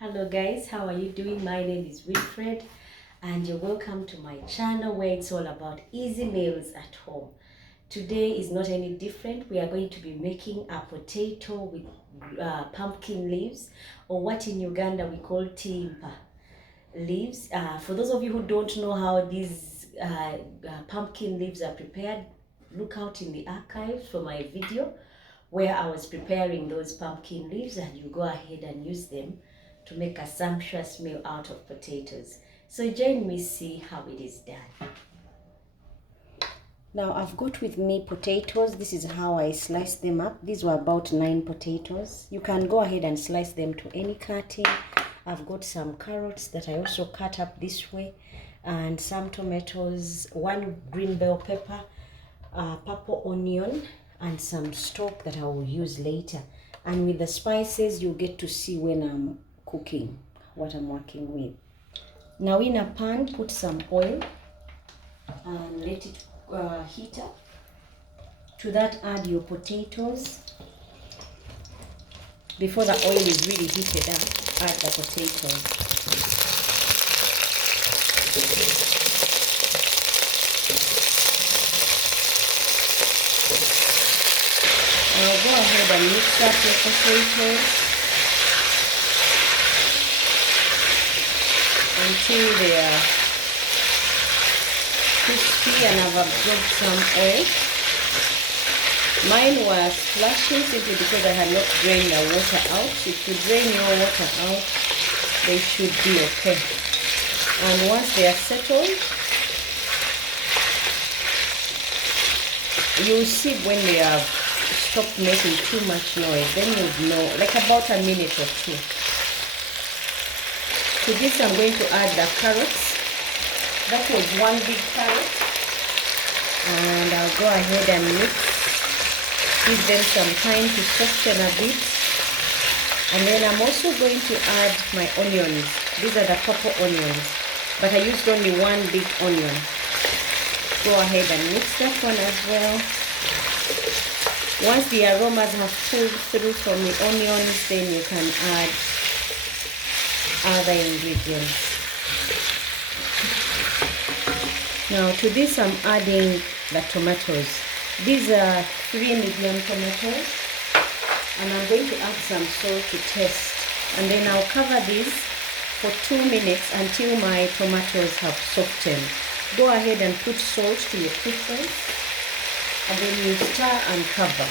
Hello guys, how are you doing? My name is Wilfred and you're welcome to my channel where it's all about easy meals at home. Today is not any different. We are going to be making a potato with pumpkin leaves, or what in Uganda we call Timpa leaves. For those of you who don't know how these pumpkin leaves are prepared, look out in the archives for my video where I was preparing those pumpkin leaves, and you go ahead and use them to make a sumptuous meal out of potatoes. So join me, see how it is done. Now I've got with me potatoes. This is how I sliced them up. These were about 9 potatoes. You can go ahead and slice them to any cutting. I've got some carrots that I also cut up this way, and some tomatoes, 1 green bell pepper, purple onion, and some stock that I will use later. And with the spices, you'll get to see when I'm cooking what I'm working with. Now in a pan, put some oil and let it heat up. To that, add your potatoes. Before the oil is really heated up, add the potatoes. Now go ahead and mix up your potatoes until they are crispy and have absorbed some oil. Mine was splashing simply because I had not drained the water out. If you drain your water out, they should be okay. And once they are settled, you'll see when they have stopped making too much noise, then you'll know, like about a minute or 2. To this I'm going to add the carrots. That was 1 big carrot, and I'll go ahead and mix. Give them some time to soften a bit. And then I'm also going to add my onions. These are the purple onions, but I used only 1 big onion. Go ahead and mix that one as well. Once the aromas have pulled through from the onions, then you can add other ingredients. Now to this I'm adding the tomatoes. These are 3 medium tomatoes, and I'm going to add some salt to taste. And then I'll cover these for 2 minutes until my tomatoes have softened. Go ahead and put salt to your preference, and then you stir and cover.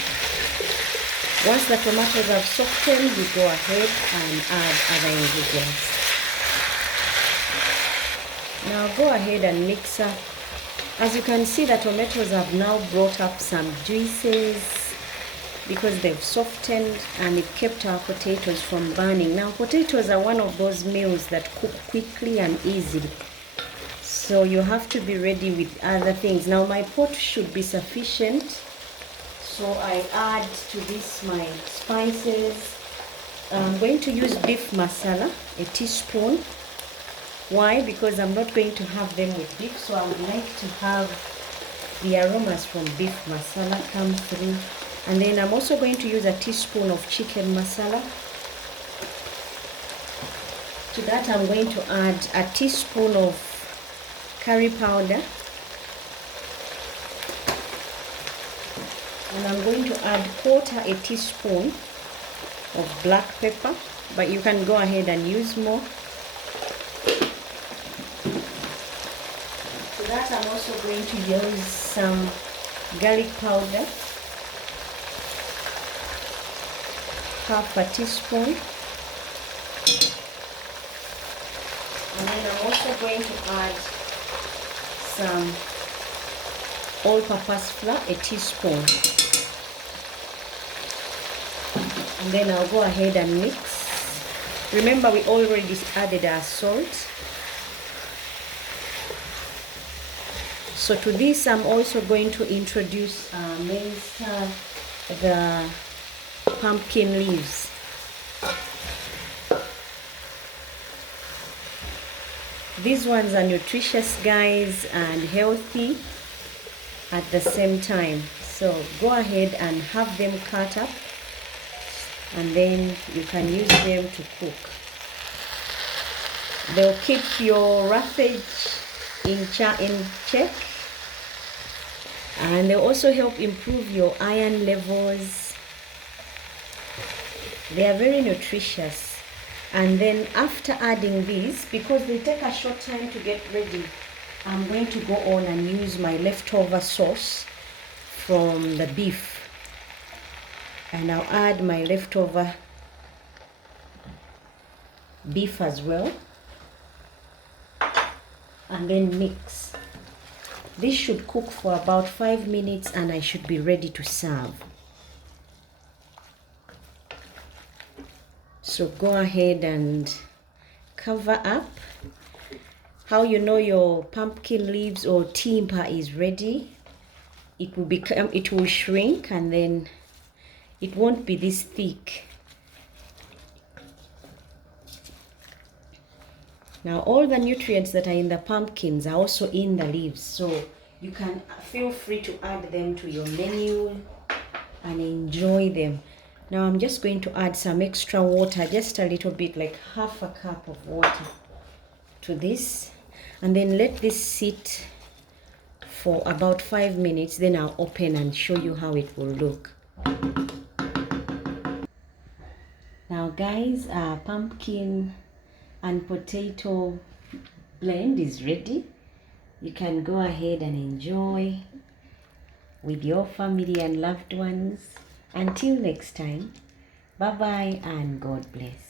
Once the tomatoes have softened, you go ahead and add other ingredients. Now go ahead and mix up. As you can see, the tomatoes have now brought up some juices because they've softened, and it kept our potatoes from burning. Now potatoes are one of those meals that cook quickly and easily, so you have to be ready with other things. Now my pot should be sufficient, so I add to this my spices. I'm going to use beef masala, a teaspoon. Why? Because I'm not going to have them with beef, so I would like to have the aromas from beef masala come through. And then I'm also going to use a teaspoon of chicken masala. To that I'm going to add a teaspoon of curry powder. And I'm going to add 1/4 teaspoon of black pepper, but you can go ahead and use more. To that I'm also going to use some garlic powder, 1/2 teaspoon. And then I'm also going to add some all-purpose flour, a teaspoon. And then I'll go ahead and mix. Remember, we already added our salt. So to this I'm also going to introduce the pumpkin leaves. These ones are nutritious, guys, and healthy at the same time. So go ahead and have them cut up, and then you can use them to cook. They'll keep your roughage in check, and they'll also help improve your iron levels. They are very nutritious. And then after adding these, because they take a short time to get ready, I'm going to go on and use my leftover sauce from the beef, and I'll add my leftover beef as well, and then mix. This should cook for about 5 minutes and I should be ready to serve. So go ahead and cover up. How you know your pumpkin leaves or timpa is ready? It will shrink, and then it won't be this thick. Now all the nutrients that are in the pumpkins are also in the leaves, so you can feel free to add them to your menu and enjoy them. Now I'm just going to add some extra water, just a little bit, like half a cup of water to this, and then let this sit for about 5 minutes. Then I'll open and show you how it will look. Now guys, our pumpkin and potato blend is ready. You can go ahead and enjoy with your family and loved ones. Until next time, bye bye and God bless.